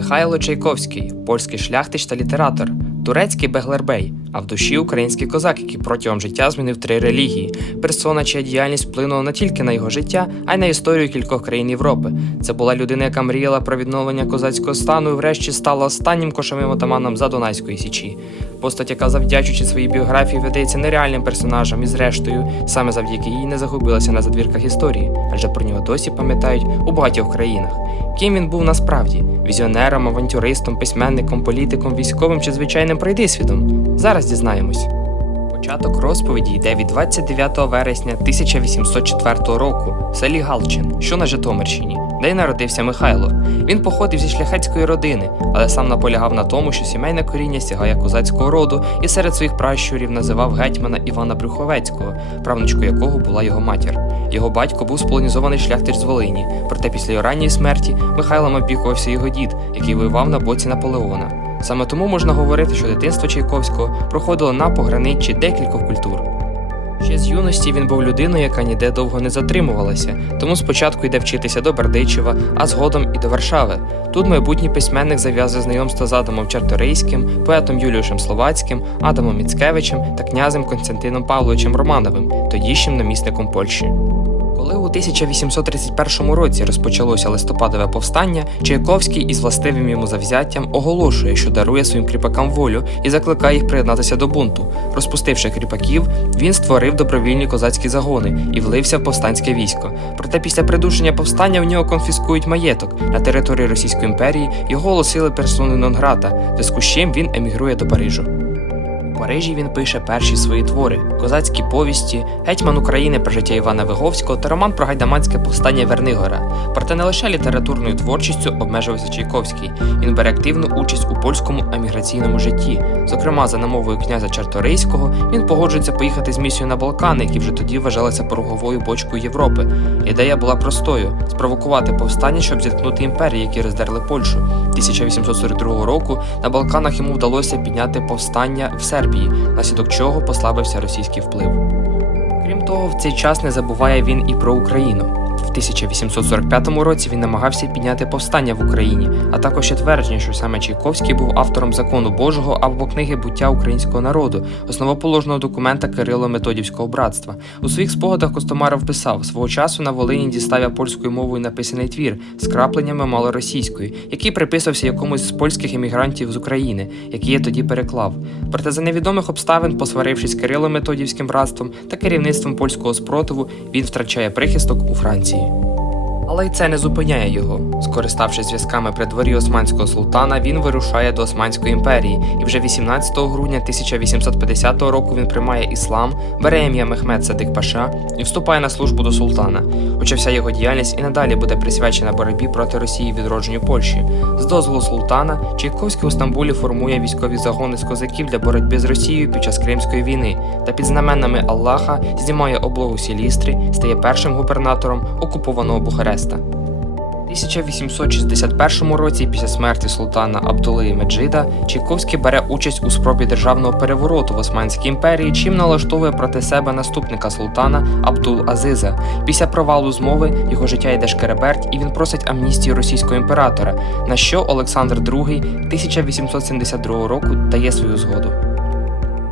Михайло Чайковський, польський шляхтич та літератор, турецький Беглербей, а в душі український козак, який протягом життя змінив три релігії. Персона, чия діяльність вплинула не тільки на його життя, а й на історію кількох країн Європи. Це була людина, яка мріяла про відновлення козацького стану і врешті стала останнім кошовим отаманом Задунайської січі. Постать, яка завдячуючи своїй біографії, видається нереальним персонажем і зрештою, саме завдяки їй не загубилася на задвірках історії, адже про нього досі пам'ятають у багатьох країнах. Ким він був насправді візіонером, авантюристом, письменником, політиком, військовим чи звичайним пройдисвідом? Зараз дізнаємось. Початок розповіді йде від 29 вересня 1804 року в селі Галчин, що на Житомирщині, де й народився Михайло. Він походив зі шляхетської родини, але сам наполягав на тому, що сімейне коріння сягає козацького роду і серед своїх пращурів називав гетьмана Івана Брюховецького, правнучкою якого була його матір. Його батько був сполонізований шляхтич з Волині, проте після його ранньої смерті Михайлом опікувався його дід, який воював на боці Наполеона. Саме тому можна говорити, що дитинство Чайковського проходило на пограниччі декількох культур. З юності він був людиною, яка ніде довго не затримувалася, тому спочатку йде вчитися до Бердичева, а згодом і до Варшави. Тут майбутній письменник зав'язує знайомство з Адамом Чарторийським, поетом Юліушем Словацьким, Адамом Міцкевичем та князем Константином Павловичем Романовим, тодішнім намісником Польщі. Коли у 1831 році розпочалося листопадове повстання, Чайковський із властивим йому завзяттям оголошує, що дарує своїм кріпакам волю і закликає їх приєднатися до бунту. Розпустивши кріпаків, він створив добровільні козацькі загони і влився в повстанське військо. Проте після придушення повстання в нього конфіскують маєток на території Російської імперії. Його оголосили персоною нон-грата, зв'язку з чим він емігрує до Парижу. Парижі він пише перші свої твори: козацькі повісті, гетьман України про життя Івана Виговського та роман про гайдамацьке повстання Вернигора. Проте не лише літературною творчістю обмежувався Чайковський. Він бере активну участь у польському еміграційному житті. Зокрема, за намовою князя Чарторийського він погоджується поїхати з місією на Балкани, які вже тоді вважалися пороговою бочкою Європи. Ідея була простою: спровокувати повстання, щоб зіткнути імперії, які роздерли Польщу. 1842 року на Балканах йому вдалося підняти повстання в Сербії, наслідок чого послабився російський вплив. Крім того, в цей час не забуває він і про Україну. В 1845 році він намагався підняти повстання в Україні, а також є твердження, що саме Чайковський був автором закону Божого або книги буття українського народу, основоположного документа Кирило Методівського братства. У своїх спогадах Костомаров писав: свого часу на Волині дістав я польською мовою написаний твір з крапленнями малоросійської, який приписався якомусь з польських емігрантів з України, який я тоді переклав. Проте за невідомих обставин, посварившись Кирило Методівським братством та керівництвом польського спротиву, він втрачає прихисток у Франції. s Але й це не зупиняє його. Скориставшись зв'язками при дворі османського султана, він вирушає до Османської імперії, і вже 18 грудня 1850 року він приймає іслам, бере ім'я Мехмед Садик Паша і вступає на службу до султана. Хоча вся його діяльність і надалі буде присвячена боротьбі проти Росії відродженню Польщі. З дозволу султана Чайковський у Стамбулі формує військові загони з козаків для боротьби з Росією під час Кримської війни та під знаменами Аллаха знімає облогу Сілістрі, стає першим губернатором окупованого Бухареста. У 1861 році, після смерті султана Абдулли Меджида, Чайковський бере участь у спробі державного перевороту в Османській імперії, чим налаштовує проти себе наступника султана Абдул Азиза. Після провалу змови його життя йде шкереберть, і він просить амністію російського імператора, на що Олександр II 1872 року дає свою згоду.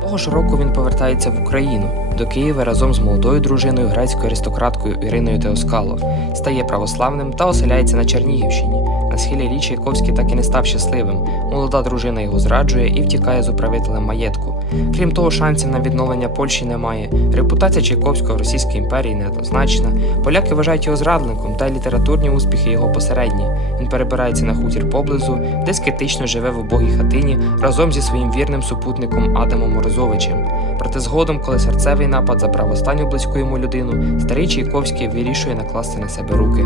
Того ж року він повертається в Україну до Києва разом з молодою дружиною грецькою аристократкою Іриною Теоскало, стає православним та оселяється на Чернігівщині. На схилі річ Яковський так і не став щасливим. Молода дружина його зраджує і втікає з управителем маєтку. Крім того, шансів на відновлення Польщі немає. Репутація Чайковського в Російській імперії неоднозначна. Поляки вважають його зрадником, та літературні успіхи його посередні. Він перебирається на хутір поблизу, де скептично живе в убогій хатині разом зі своїм вірним супутником Адамом Морозовичем. Проте згодом, коли серцевий напад забрав останню близьку йому людину, старий Чайковський вирішує накласти на себе руки.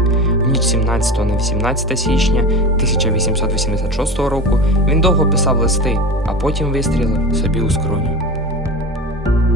В ніч 17 на 18 січня 1886 року він довго писав листи, а потім вистрілив собі у скроню.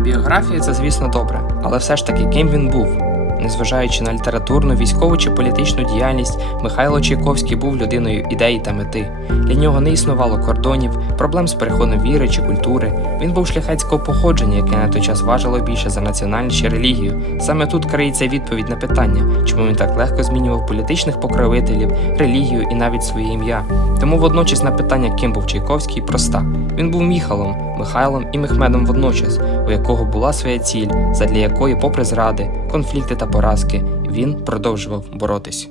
Біографія це, звісно, добре, але все ж таки ким він був. Незважаючи на літературну, військову чи політичну діяльність, Михайло Чайковський був людиною ідеї та мети. Для нього не існувало кордонів, проблем з переходом віри чи культури. Він був шляхетського походження, яке на той час важило більше за національність чи релігію. Саме тут криється відповідь на питання, чому він так легко змінював політичних покровителів, релігію і навіть своє ім'я. Тому водночас на питання, ким був Чайковський, проста. Він був Міхалом, Михайлом і Мехмедом водночас, у якого була своя ціль, задля якої, попри зради, конфлікти поразки, він продовжував боротись.